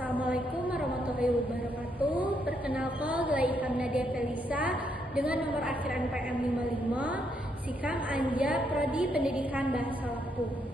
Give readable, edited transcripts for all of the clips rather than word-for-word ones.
Assalamualaikum warahmatullahi wabarakatuh. Perkenalkan, Laifan Nadia Felisa dengan nomor akhir NPM 55, Sikam Anja, Prodi Pendidikan Bahasa Lampung.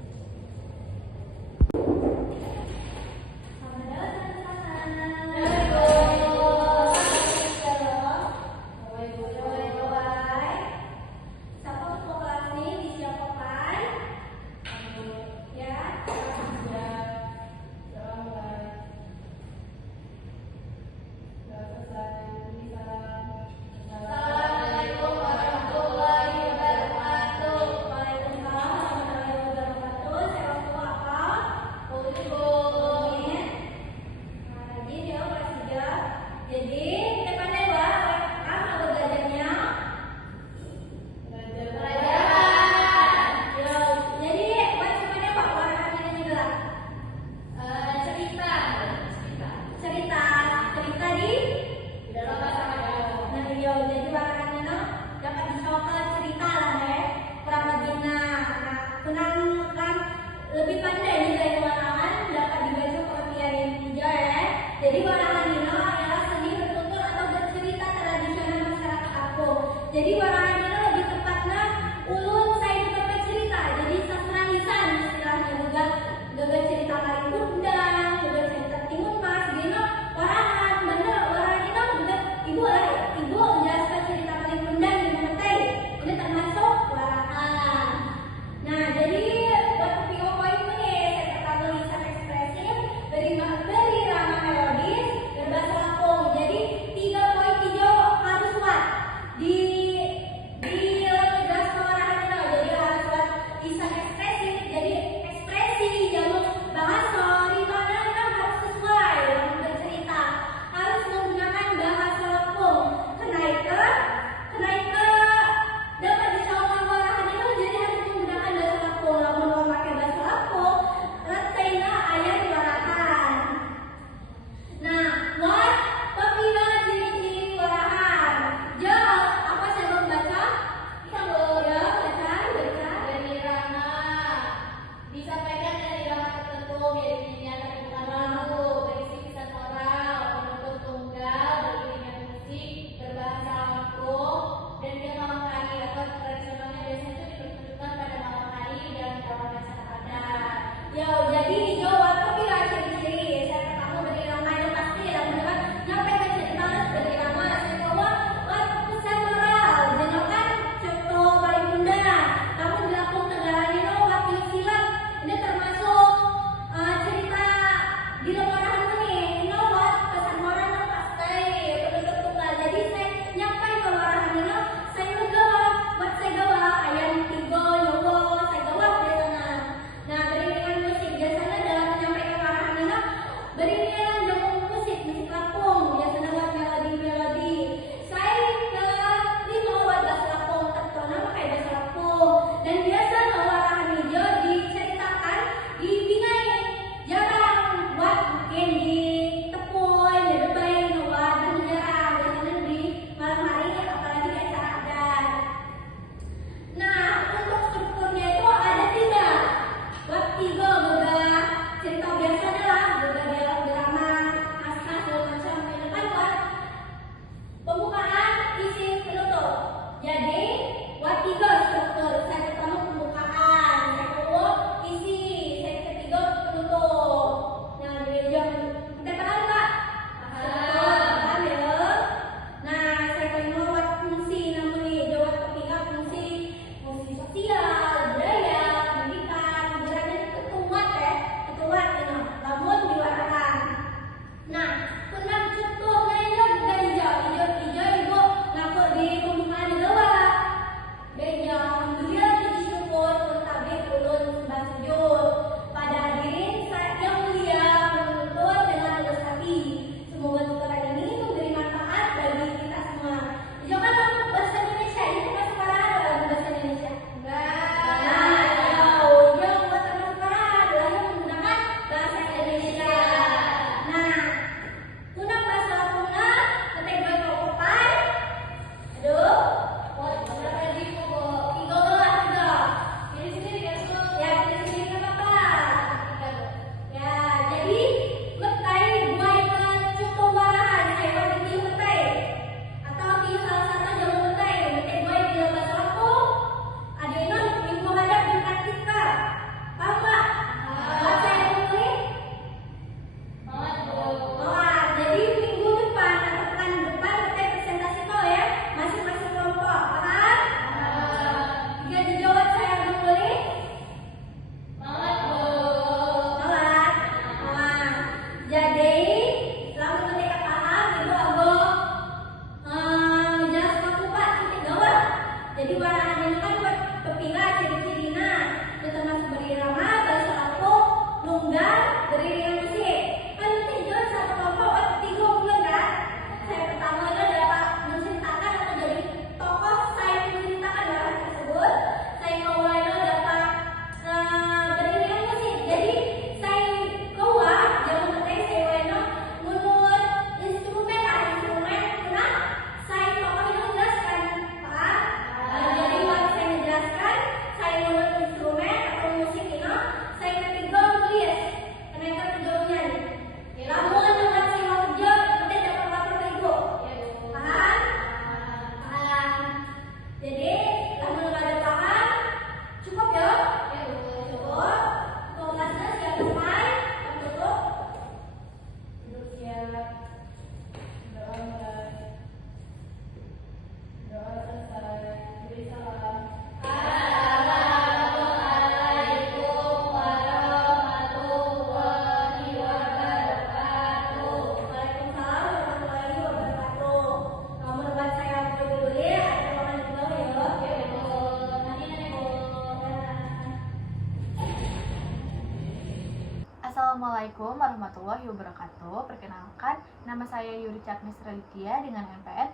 Assalamualaikum warahmatullahi wabarakatuh. Perkenalkan, nama saya Yuri Cagnes Relitia dengan NPM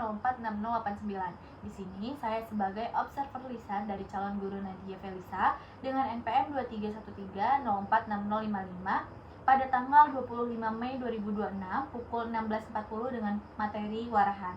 2313046089. Di sini saya sebagai observer lisan dari calon guru Nadia Felisa dengan NPM 2313046055 pada tanggal 25 Mei 2026 pukul 16.40 dengan materi warahan.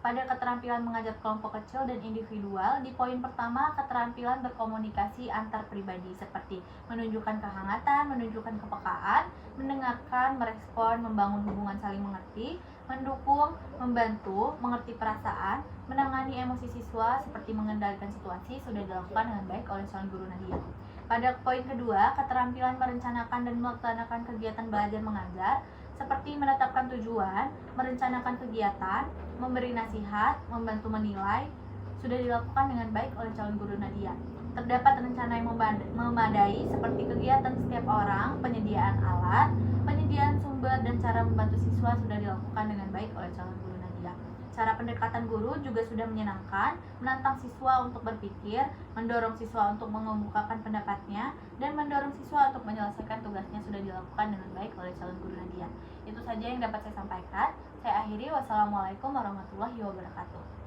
Pada keterampilan mengajar kelompok kecil dan individual, di poin pertama keterampilan berkomunikasi antar pribadi seperti menunjukkan kehangatan, menunjukkan kepekaan, mendengarkan, merespon, membangun hubungan saling mengerti, mendukung, membantu, mengerti perasaan, menangani emosi siswa seperti mengendalikan situasi sudah dilakukan dengan baik oleh calon guru Nadia. Pada poin kedua, keterampilan merencanakan dan melaksanakan kegiatan belajar mengajar seperti menetapkan tujuan, merencanakan kegiatan, memberi nasihat, membantu menilai, sudah dilakukan dengan baik oleh calon guru Nadia. Terdapat rencana yang memadai seperti kegiatan setiap orang, penyediaan alat, penyediaan sumber, dan cara membantu siswa sudah dilakukan dengan baik oleh calon guru Nadia. Cara pendekatan guru juga sudah menyenangkan, menantang siswa untuk berpikir, mendorong siswa untuk mengemukakan pendapatnya, dan mendorong siswa untuk menyelesaikan tugasnya sudah dilakukan dengan baik oleh calon guru Nadia. Itu saja yang dapat saya sampaikan. Saya akhiri. Wassalamualaikum warahmatullahi wabarakatuh.